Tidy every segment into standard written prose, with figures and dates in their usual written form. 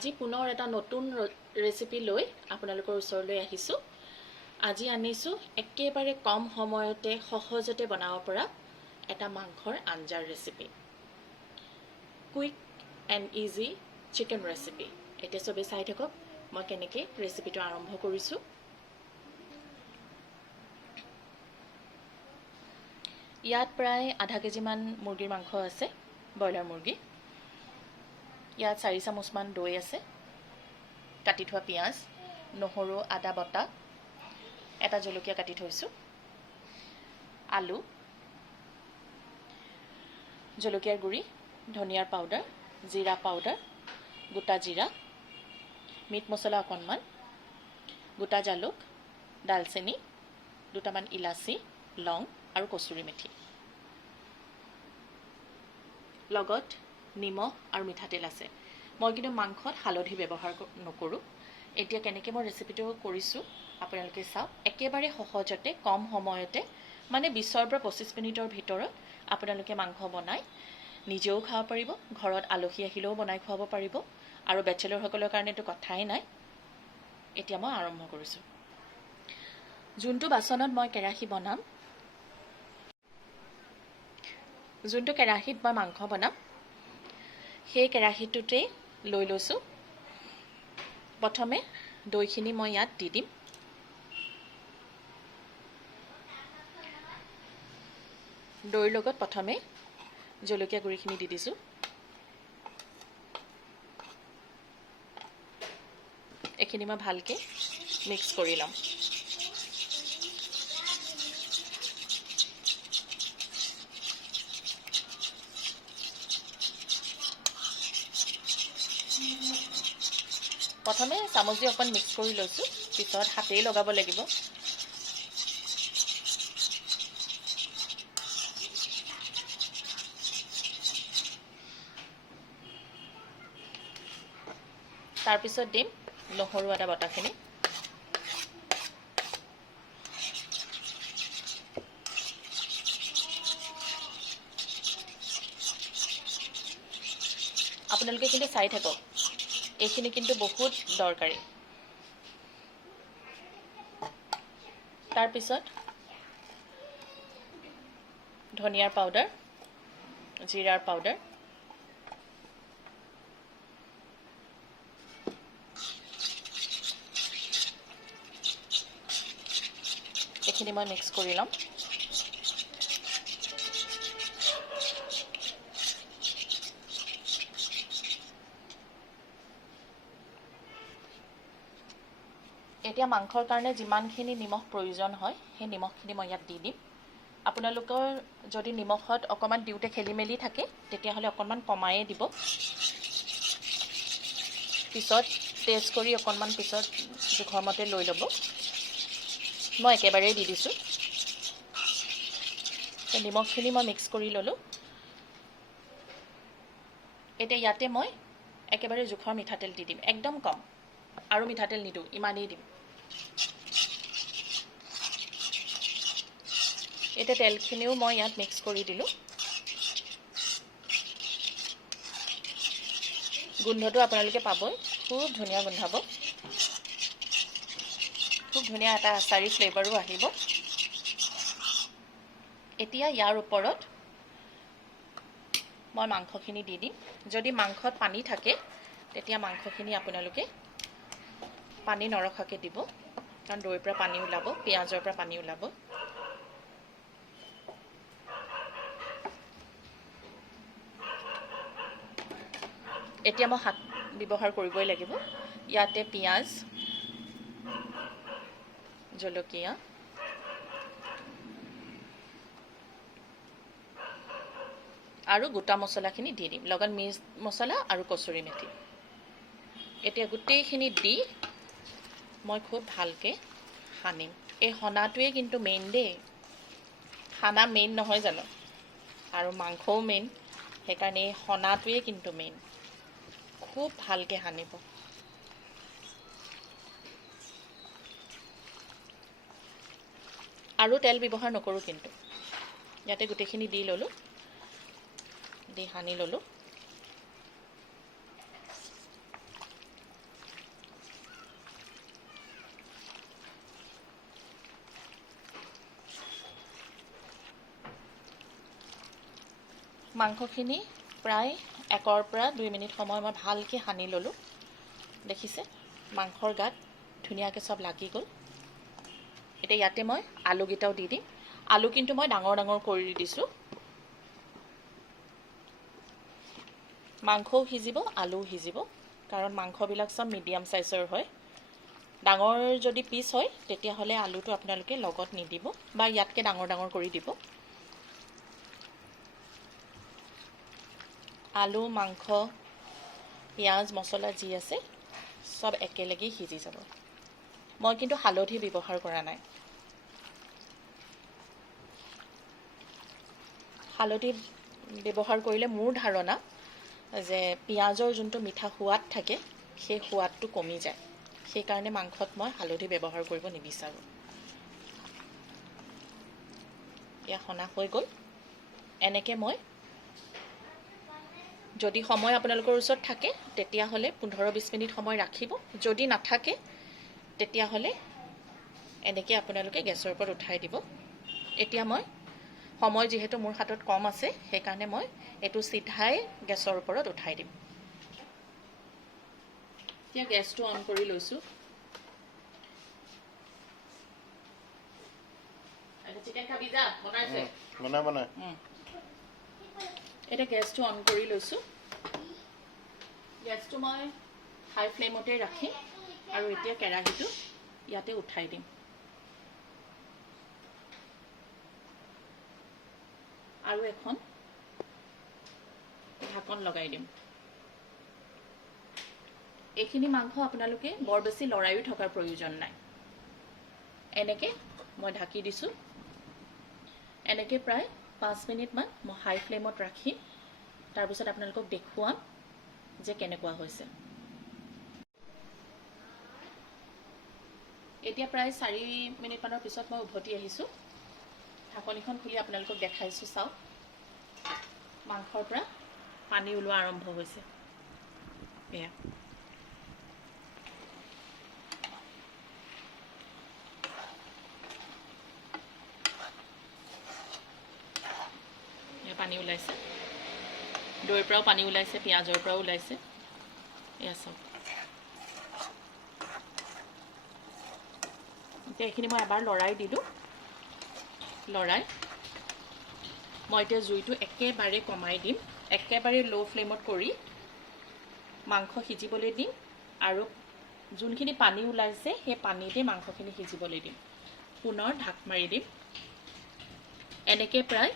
আজি পুনৰ এটা নতুন ৰেচিপি লৈ আপোনালোকৰ ওচৰলৈ আহিছোঁ। আজি আনিছোঁ একেবাৰে কম সময়তে সহজতে বনাব পৰা এটা মাংসৰ আঞ্জাৰ recipe. Quick and easy chicken recipe. এতিয়া চবেই চাই থাকক মই কেনেকৈ ৰেচিপিটো আৰম্ভ কৰিছোঁ। ইয়াত প্ৰায় আধা কেজিমান মুৰ্গীৰ মাংস আছে, ব্ৰইলাৰ মুৰ্গী। ইয়াত 4 চামুচমান দৈ আছে, কাটি থোৱা পিঁয়াজ, নহৰু, আদা বটা, এটা জলকীয়া কাটি থৈছোঁ, আলু, জলকীয়াৰ গুড়ি, ধনিয়াৰ পাউডাৰ, জিৰা পাউডাৰ, গোটা জিৰা, মিট মছলা অকণমান, গোটা জালুক, ডালচেনি, দুটামান ইলাচি, লং আৰু কচুৰি মেথি, লগত নিমখ আৰু মিঠাতেল আছে। মই কিন্তু মাংসত হালধি ব্যৱহাৰ নকৰোঁ। এতিয়া কেনেকৈ মই ৰেচিপিটো কৰিছোঁ আপোনালোকে চাওক। একেবাৰে সহজতে কম সময়তে মানে 20ৰ পৰা 25 মিনিটৰ ভিতৰত আপোনালোকে মাংস বনাই নিজেও খাব পাৰিব, ঘৰত আলহী আহিলেও বনাই খুৱাব পাৰিব, আৰু বেচেলৰসকলৰ কাৰণেতো কথাই নাই। এতিয়া মই আৰম্ভ কৰিছোঁ। যোনটো বাচনত মই কেৰাহী বনাম, যোনটো কেৰাহীত মই মাংস বনাম, সেই কেৰাহীটোতেই লৈ লৈছোঁ। প্ৰথমে দৈখিনি মই ইয়াত দি দিম। দৈৰ লগত প্ৰথমে জলকীয়া গুড়িখিনি দি দিছোঁ। এইখিনি মই ভালকৈ মিক্স কৰি ল'ম। প্ৰথমে চামুচ দি অকণমান মিক্স কৰি লৈছোঁ, পিছত হাতেই লগাব লাগিব। তাৰপিছত দিম নহৰু আদা বটাখিনি, আপোনালোকে কিন্তু চাই থাকক, এইখিনি কিন্তু বহুত দৰকাৰী। তাৰপিছত ধনিয়াৰ পাউডাৰ, জিৰাৰ পাউডাৰ, এইখিনি মই মিক্স কৰি ল'ম। এতিয়া মাংসৰ কাৰণে যিমানখিনি নিমখ প্ৰয়োজন হয় সেই নিমখখিনি মই ইয়াত দি দিম। আপোনালোকৰ যদি নিমখত অকণমান দিওঁতে খেলি মেলি থাকে তেতিয়াহ'লে অকণমান কমায়ে দিব। পিছত টেষ্ট কৰি অকণমান পিছত জোখৰ মতে লৈ ল'ব। মই একেবাৰেই দি দিছোঁ। নিমখখিনি মই মিক্স কৰি ল'লোঁ। এতিয়া ইয়াতে মই একেবাৰে জোখৰ মিঠাতেল দি দিম, একদম কম, আৰু মিঠাতেল নিদিওঁ, ইমানেই দিম। এতিয়া তেলখিনিও মই ইয়াত মিক্স কৰি দিলোঁ। গোন্ধটো আপোনালোকে পাবই, খুব ধুনীয়া গোন্ধাব, খুব ধুনীয়া এটা আচাৰী ফ্লেভাৰো আহিব। এতিয়া ইয়াৰ ওপৰত মই মাংসখিনি দি দিম। যদি মাংসত পানী থাকে তেতিয়া মাংসখিনি আপোনালোকে পানী নৰখাকৈ দিব, কাৰণ দৈৰ পৰা পানী ওলাব, পিঁয়াজৰ পৰা পানী ওলাব। এতিয়া মই হাত ব্যৱহাৰ কৰিবই লাগিব। ইয়াতে পিঁয়াজ, জলকীয়া, আৰু গোটা মছলাখিনি দি দিম, লগত মিট মছলা আৰু কচুৰি মেথি। এতিয়া গোটেইখিনি দি মই খুব ভালকৈ সানিম। এই সনাটোৱে কিন্তু মেইন দেই, খানা মেইন নহয় জানো, আৰু মাংসও মেইন, সেইকাৰণে এই সনাটোৱে কিন্তু মেইন। খুব ভালকৈ সানিব। আৰু তেল ব্যৱহাৰ নকৰোঁ কিন্তু, ইয়াতে গোটেইখিনি দি ল'লোঁ, দি সানি ল'লোঁ। মাংসখিনি প্ৰায় 1 পৰা 2 মিনিট সময় মই ভালকৈ সানি ল'লোঁ। দেখিছে মাংসৰ গাত ধুনীয়াকৈ চব লাগি গ'ল। এতিয়া ইয়াতে মই আলুকেইটাও দি দিম। আলু কিন্তু মই ডাঙৰ ডাঙৰ কৰি দিছোঁ। মাংসও সিজিব, আলুও সিজিব, কাৰণ মাংসবিলাক চব মিডিয়াম চাইজৰ হয়। ডাঙৰ যদি পিচ হয় তেতিয়াহ'লে আলুটো আপোনালোকে লগত নিদিব বা ইয়াতকৈ ডাঙৰ ডাঙৰ কৰি দিব। আলু, মাংস, পিঁয়াজ, মছলা যি আছে চব একেলগেই সিজি যাব। মই কিন্তু হালধি ব্যৱহাৰ কৰা নাই। হালধি ব্যৱহাৰ কৰিলে মোৰ ধাৰণা যে পিঁয়াজৰ যোনটো মিঠা সোৱাদ থাকে সেই সোৱাদটো কমি যায়। সেইকাৰণে মাংসত মই হালধি ব্যৱহাৰ কৰিব নিবিচাৰোঁ। এয়া সনা হৈ গ'ল। এনেকৈ মই যদি সময় আপোনালোকৰ ওচৰত থাকে তেতিয়াহ'লে 15-20 মিনিট সময় ৰাখিব। যদি নাথাকে তেতিয়াহ'লে এনেকৈ আপোনালোকে গেছৰ ওপৰত উঠাই দিব। এতিয়া মই সময় যিহেতু মোৰ হাতত কম আছে সেইকাৰণে মই এইটো চিধাই গেছৰ ওপৰত উঠাই দিম। এতিয়া গেছটো অন কৰি লৈছোঁ। চিকেন খাবি যা, বনাইছে বনাই। এতিয়া গেছটো অন কৰি লৈছোঁ। গেছটো মই হাই ফ্লেমতে ৰাখিম আৰু এতিয়া কেৰাহীটো ইয়াতে উঠাই দিম। আৰু এখন ঢাকন লগাই দিম। এইখিনি মাংস আপোনালোকে বৰ বেছি লৰাইও থকাৰ প্ৰয়োজন নাই। এনেকৈ মই ঢাকি দিছোঁ। এনেকৈ প্ৰায় 5 মিনিটমান মই হাই ফ্লেমত ৰাখিম। তাৰপিছত আপোনালোকক দেখুৱাম যে কেনেকুৱা হৈছে। এতিয়া প্ৰায় 4 মিনিটমানৰ পিছত মই উভতি আহিছোঁ। ঢাকনিখন খুলি আপোনালোকক দেখাইছোঁ। চাওক মাংসৰ পৰা পানী ওলোৱা আৰম্ভ হৈছে। এয়া পানী ওলাইছে, দৈৰ পৰাও পানী ওলাইছে, পিঁয়াজৰ পৰাও ওলাইছে। এয়া চাওক। এতিয়া এইখিনি মই এবাৰ লৰাই দিলোঁ। লৰাই মই এতিয়া জুইটো একেবাৰে কমাই দিম। একেবাৰে ল' ফ্লেমত কৰি মাংস সিজিবলৈ দিম আৰু যোনখিনি পানী ওলাইছে সেই পানীতে মাংসখিনি সিজিবলৈ দিম। পুনৰ ঢাক মাৰি দিম। এনেকৈ প্ৰায়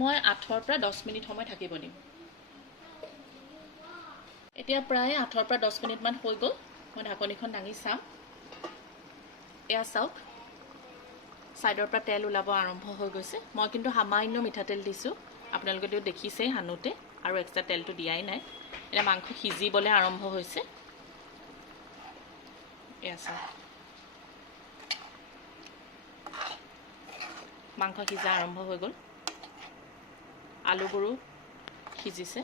মই 8 পৰা 10 মিনিট সময় থাকিব দিম। এতিয়া প্ৰায় 8 পৰা 10 মিনিটমান হৈ গ'ল। মই ঢাকনিখন দাঙি চাম। এয়া চাওক ছাইডৰ পৰা তেল ওলাব আৰম্ভ হৈ গৈছে। মই কিন্তু সামান্য মিঠাতেল দিছোঁ। আপোনালোকেতো দেখিছেই সানোতে, আৰু এক্সট্ৰা তেলটো দিয়াই নাই। এতিয়া মাংস সিজিবলৈ আৰম্ভ হৈছে। এয়া চাওক মাংস সিজা আৰম্ভ হৈ গ'ল। আলুবোৰো সিজিছে।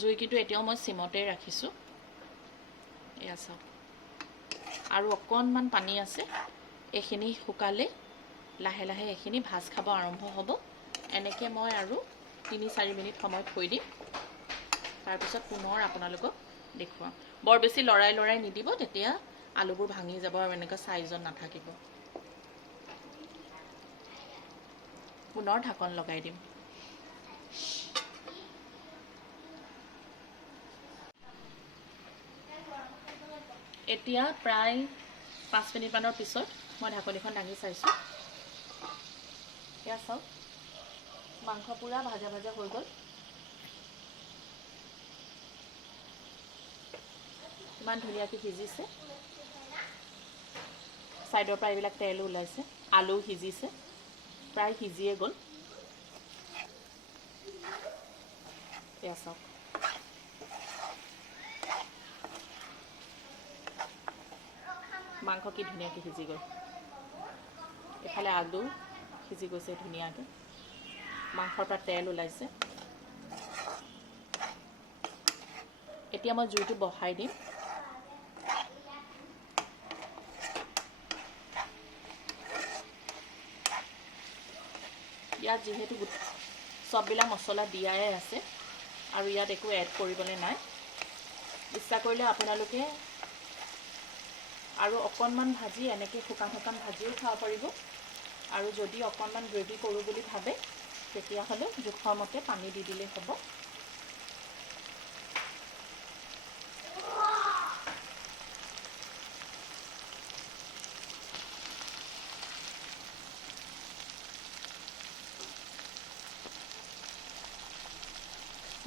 জুই কিন্তু এতিয়াও মই চিমতে ৰাখিছোঁ। এয়া চাওক আৰু অকণমান পানী আছে। এইখিনি শুকালে লাহে লাহে এইখিনি ভাজ খাব আৰম্ভ হ'ব। এনেকৈ মই আৰু 3-4 মিনিট সময় থৈ দিম। তাৰপিছত পুনৰ আপোনালোকক দেখুৱাম। বৰ বেছি লৰাই নিদিব, তেতিয়া আলুবোৰ ভাঙি যাব আৰু এনেকুৱা চাইজত নাথাকিব। পুনৰ ঢাকন লগাই দিম। এতিয়া প্ৰায় 5 মিনিটমানৰ পিছত মই ঢাকনিখন দাঙি চাইছোঁ। এয়া চাওক মাংস পুৰা ভাজা ভাজা হৈ গ'ল। ইমান ধুনীয়াকৈ সিজিছে। ছাইডৰ পৰা এইবিলাক তেল ওলাইছে। আলু সিজিছে, প্ৰায় সিজিয়ে গ'ল। এয়া চাওক মাংস কি ধুনীয়াকৈ সিজি গ'ল। এফালে আলু সিজি গৈছে ধুনীয়াকৈ। মাংসৰ পৰা তেল ওলাইছে। এতিয়া মই জুইটো বহাই দিম। ইয়াত যিহেতু সববিলাক মছলা দিয়াই আছে আৰু ইয়াত একো এড কৰিবলৈ নাই। ইচ্ছা কৰিলে আপোনালোকে আৰু অকণমান ভাজি এনেকৈ শুকান শুকান ভাজিও খাব পাৰিব। আৰু যদি অকণমান গ্ৰেভি কৰোঁ বুলি ভাবে তেতিয়াহ'লে জোখৰ মতে পানী দি দিলেই হ'ব।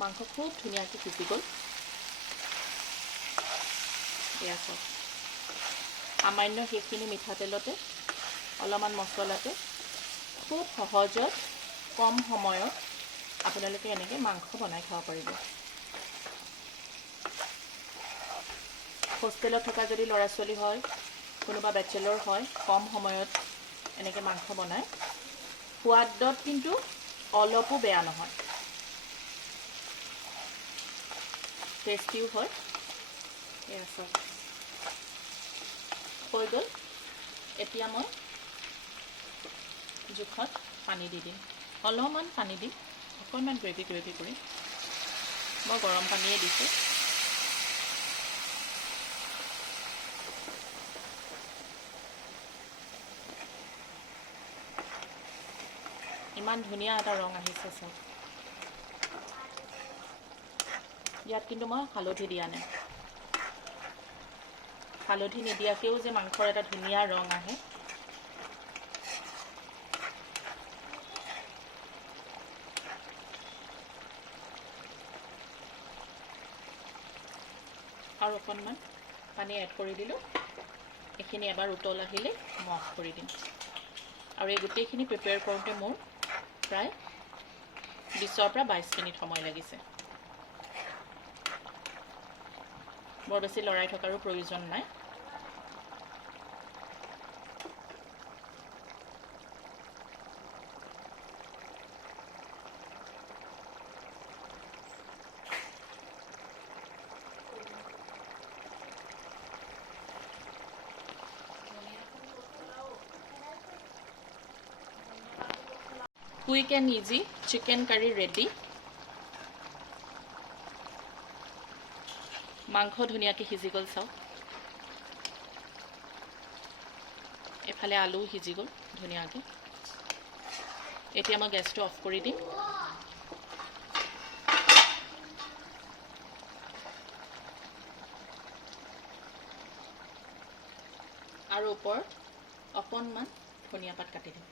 মাংস খুব ধুনীয়াকৈ সিজি গ'ল। এয়া চাওক, সামান্য সেইখিনি মিঠাতেলতে অলপমান মছলাতে খুব সহজত কম সময়ত আপোনালোকে এনেকৈ মাংস বনাই খাব পাৰিব। হোষ্টেলত থকা যদি ল'ৰা ছোৱালী হয়, কোনোবা বেচেলৰ হয়, কম সময়ত এনেকৈ মাংস বনায় সোৱাদত কিন্তু অলপো বেয়া নহয়, টেষ্টিও হয়। এয়া চাওক হৈ গ'ল। এতিয়া মই জোখত পানী দি দিম, অলপমান পানী দিম, অকণমান গ্ৰেভি কৰি। মই গৰম পানীয়ে দিছোঁ। ইমান ধুনীয়া এটা ৰং আহিছে চাওক। ইয়াত কিন্তু মই হালধি দিয়া নাই। হালধি নিদিয়াকৈও যে মাংসৰ এটা ধুনীয়া ৰং আহে। আৰু অকণমান পানী এড কৰি দিলোঁ। এইখিনি এবাৰ উতল আহিলে মই অফ কৰি দিম। আৰু এই গোটেইখিনি প্ৰিপেয়াৰ কৰোঁতে মোৰ প্ৰায় 20 পৰা 22 মিনিট সময় লাগিছে। বৰ বেছি লৰাই থকাৰো প্ৰয়োজন নাই। Quick and easy chicken curry ready. মাংস ধুনীয়াকৈ সিজি গ'ল চাওক। এফালে আলুও সিজি গ'ল ধুনীয়াকৈ। এতিয়া মই গেছটো অফ কৰি দিম। আৰু ওপৰত অকণমান ধনিয়া পাত কাটি দিম।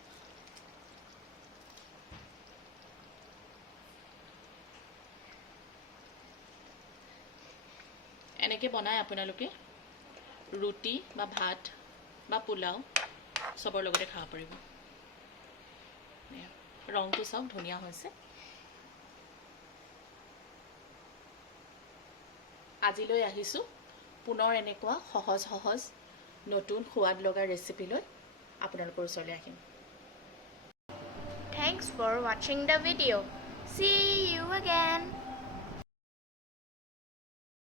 এনেকৈ বনাই আপোনালোকে ৰুটি বা ভাত বা পোলাও চবৰ লগতে খাব পাৰিব। ৰংটো চাওক ধুনীয়া হৈছে। আজিলৈ আহিছোঁ পুনৰ এনেকুৱা সহজ নতুন সোৱাদ লগা ৰেচিপি লৈ আপোনালোকৰ ওচৰলৈ আহিম। Thanks for watching the video. See you again.